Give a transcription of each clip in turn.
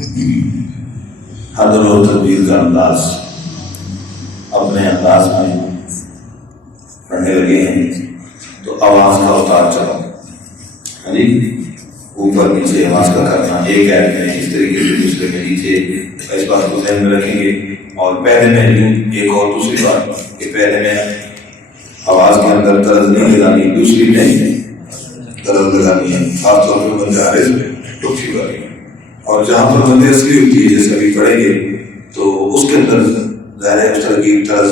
हद और तदबीर का अंदाज अपने अंदाज में पढ़ने लगे हैं तो आवाज का उतार चढ़ाओ, ऊपर नीचे आवाज का करना, एक ऐप में इस तरीके से दूसरे में नीचे, इस बात को ध्यान में रखेंगे। और पहले में एक और दूसरी बात कि पहले में आवाज के अंदर तरज नहीं लगानी, दूसरी में तरज लगानी है, खासतौर पर बंदे आरिज में टोपी वाली। और जहाँ पर बंदे असली होती है जैसे अभी पढ़ेंगे तो उसके अंदर ज़ाहिर उस तरह की तरज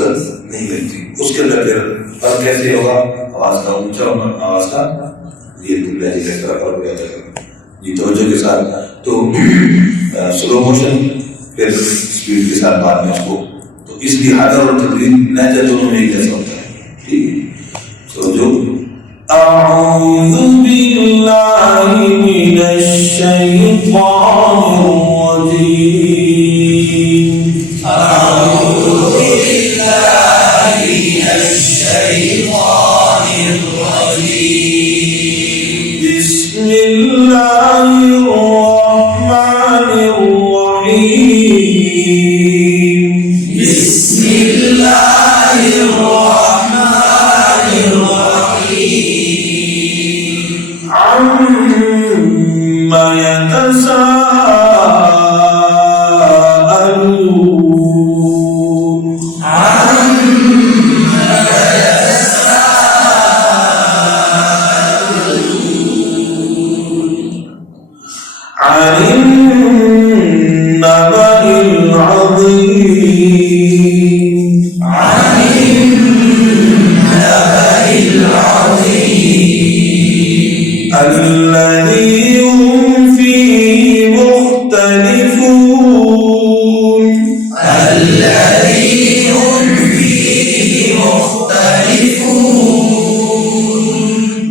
नहीं लगती, उसके अंदर फिर फर्क कैसे होगा, आवाज का ऊंचा होना, आवाज का ये लहजे का तरह फर्क हो जाएगा जी। तवज्जो के साथ तो स्लो मोशन फिर स्पीड के साथ बाद में उसको, तो इसलिए हदर और तदबीर लहजा दोनों में एक जैसा होता है, ठीक है। तो जो अऊज़ु बिल्लाहि मिनश शैतानिर रजीम, अऊज़ु बिल्लाहि मिनश शैतानिर रजीम, बिस्मिल्लाहिर रहमानिर रहीम, बिस्मिल्लाहिर रहमानिर रहीम, अम्मा यतसाअलून, अम्मा यतसाअलून, अनिन नबइल अज़ीम, अनिन नबइल अज़ीम, अल्लज़ी हुम फ़ीही मुख़्तलिफ़ून, अल्लज़ी हुम फ़ीही मुख़्तलिफ़ून,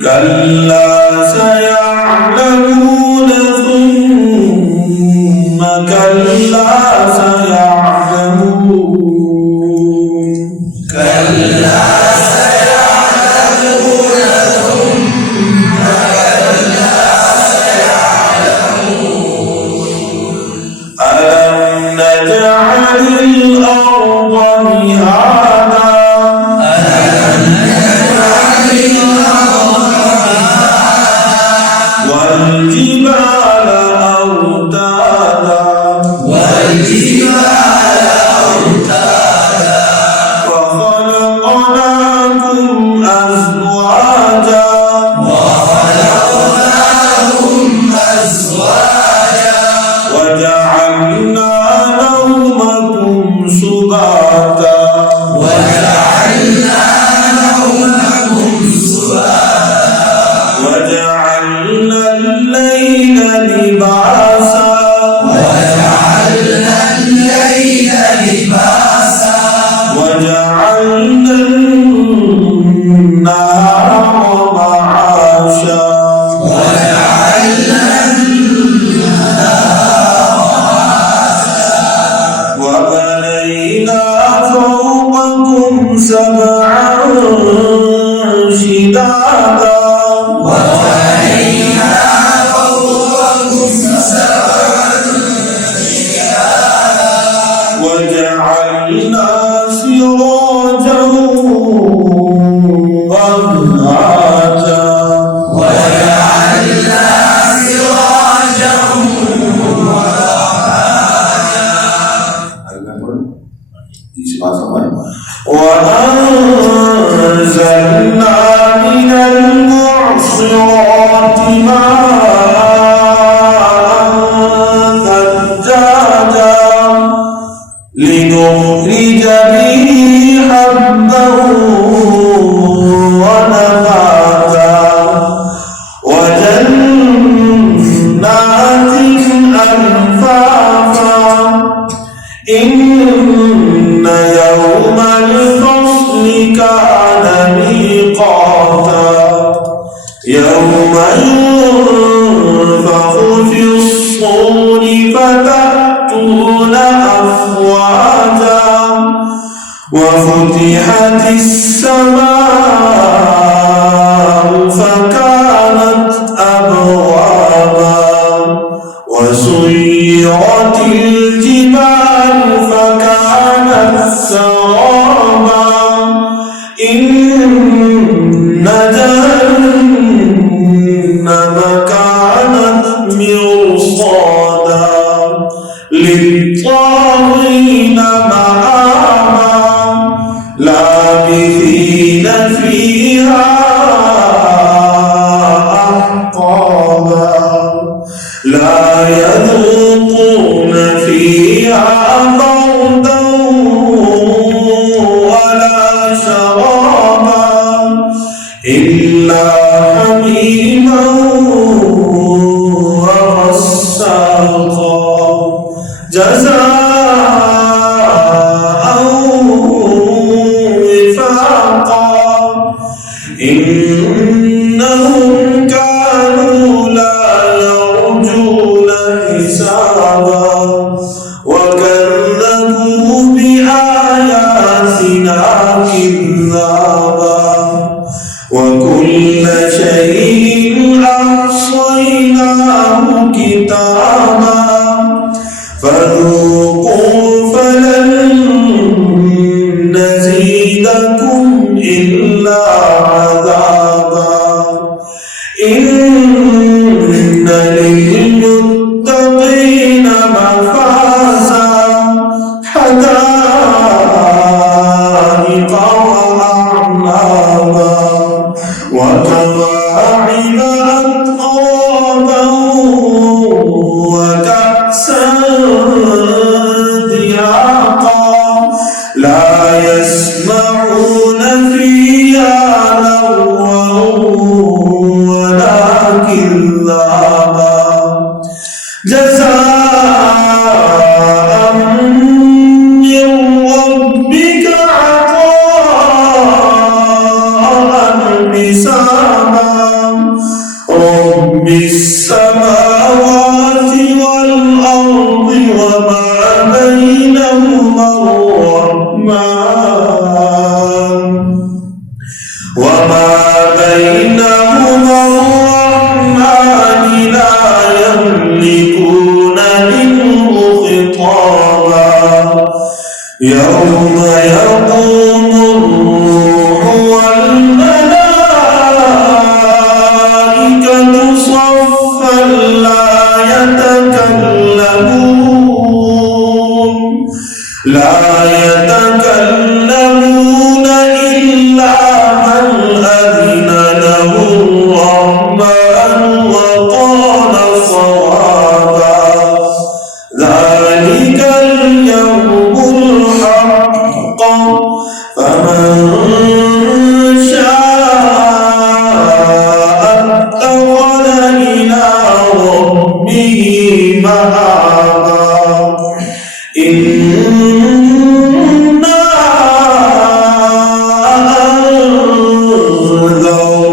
कल्ला सयअलमून सुम्मा कल्ला सयअलमून, कल्ला सयअलमून सुम्मा कल्ला सयअलमून, अलम नजअलिल अर्ज़ मिहादा, अलम नजअलिल अर्ज़ मिहादा, वल जिबाल औतादा, वल जिबाल औतादा, व खलक़नाकुम अज़वाजा, व खलक़नाकुम अज़वाजा, व जअलना नौमकुम सुबाता, व जअलना नौमकुम सुबाता, व जअलना الليل लिबासा, व जअलना الليل लिबासा, व जअलना النهار معاشا, व जअलना النهار معاشا, व बनैना फौक़कुम सबअन शिदादा, व बनैना फौक़कुम सबअन शिदादा, व जअलना सिराजन वहाजा, व जअलना सिराजन वहाजा, इस बात समझ, व अंज़लना मिनल मुअस्सिराति माअन सज्जाजा, लिनुख़रिज बिही हब्बन व नबाता, व जन्नातिन अल्फ़ाफ़ा, इन्न यौमल फ़स्लि कान मीक़ाता, यौमा युनफ़ख़ु फ़िस्सूरि فتأتون أفواجا وفتحت السماء فكانت أبوابا وسيرت فيها أحقابا لا يذوقون فيها بردا ولا شرابا إلا حميما وغساقا جزاء وفاقا إنهم كانوا لا يرجون حسابا وكذبوا بآياتنا كذابا وكل شيء أحصيناه كتابا فذوقوا فلن نزيدكم إلا عذابا إن للمتقين مفازا حدائق وأعنابا وكواعب أترابا وكأسا دهاقا لا يسمعون فيها لغوا ولا كذابا جزاء من ربك عطاء حسابا رب السماوات والأرض وما بينهما الرحمن لا يملكون منه خطابا يوم يقوم الروح والملائكة صفا لا يتكلمون إلا من أذن له الرحمن وقال صوابا ذلك اليوم الحق فمن شاء اتخذ إلى ربه مآبا إنا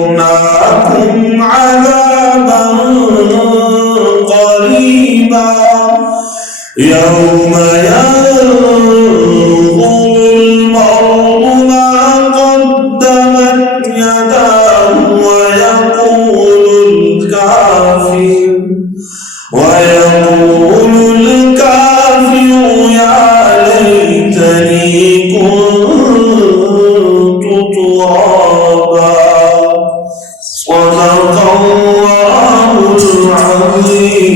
أنذرناكم عذابا قريبا يوم ينظر المرء ما قدمت يداه ويقول الكافر يا ليتني كنت ترابا صدق الله العظيم.